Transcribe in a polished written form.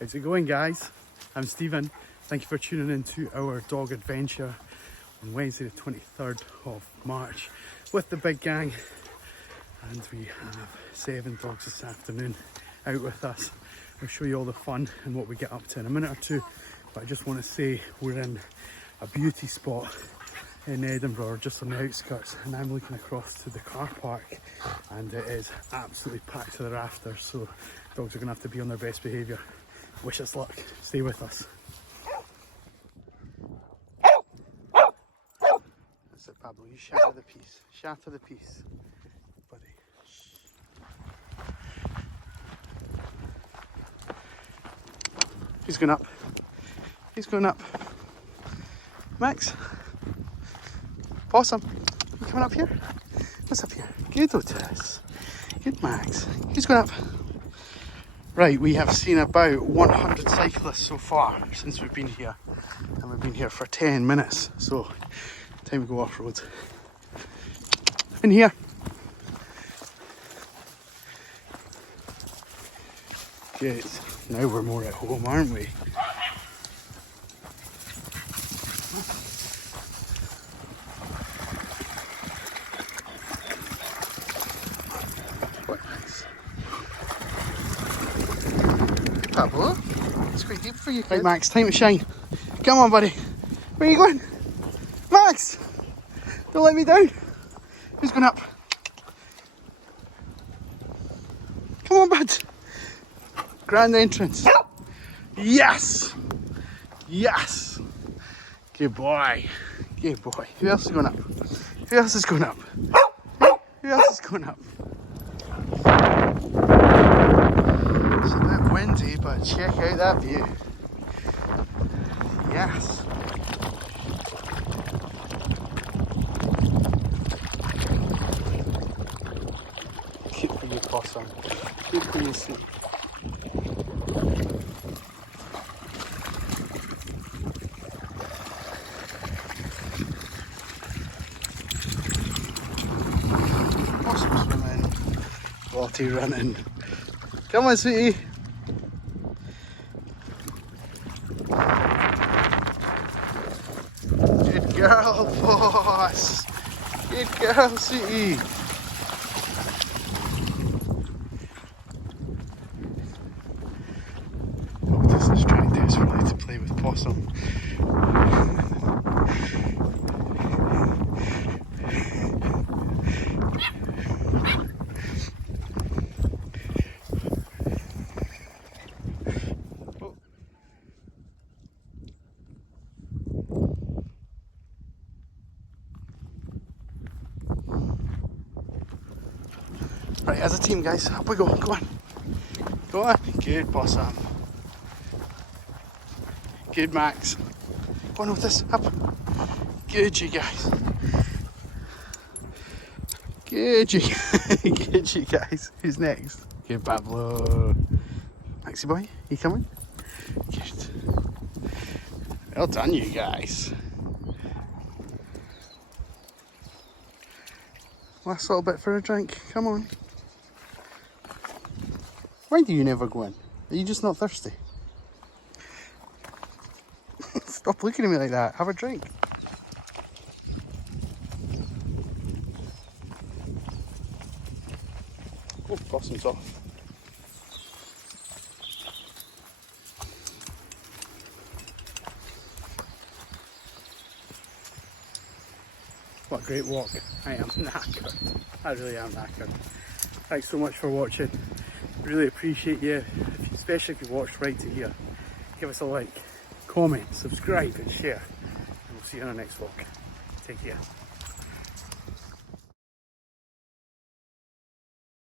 How's it going, guys? I'm Stephen. Thank you for tuning in to our dog adventure on Wednesday the 23rd of March with the big gang. And we have 7 dogs this afternoon out with us. I'll show you all the fun and what we get up to in a minute or two. But I just want to say we're in a beauty spot in Edinburgh, just on the outskirts, and I'm looking across to the car park and it is absolutely packed to the rafters, so dogs are going to have to be on their best behaviour. Wish us luck. Stay with us. That's it, Pablo. You shatter the piece. Shatter the piece, buddy. He's going up. He's going up. Max. Possum. You coming up here? What's up here? Good, Otis. Good, Max. He's going up. Right, we have seen about 100 cyclists so far since we've been here, and we've been here for 10 minutes, so time to go off road. In here. Good. Now we're more at home, aren't we? Quite nice. Pablo, it's quite deep for you, kid. Right, Max, time to shine. Come on, buddy. Where are you going? Max! Don't let me down. Who's going up? Come on, bud. Grand entrance. Yes! Yes! Good boy. Good boy. Who else is going up? Who else is going up? Who else is going up? It's a bit windy, but check out that view. Yes. Good for you, Possum. Good for you, sweet. Possum swimming. Lottie running. Come on, sweetie. Good girl, boss. Good girl, sweetie. Otis is trying desperately to play with Possum. Right, as a team, guys, up we go. Go on. Go on. Good, Possum. Good, Max. Go on with this. Up. Good, you guys. Good, you Good, you guys. Who's next? Good, Pablo. Maxie boy, you coming? Good. Well done, you guys. Last little bit for a drink. Come on. Why do you never go in? Are you just not thirsty? Stop looking at me like that. Have a drink. Oh, Possum's off. What a great walk. I am knackered. I really am knackered. Thanks so much for watching. Really appreciate you, especially if you watched right to here. Give us a like, comment, subscribe and share. And we'll see you on the next vlog. Take care.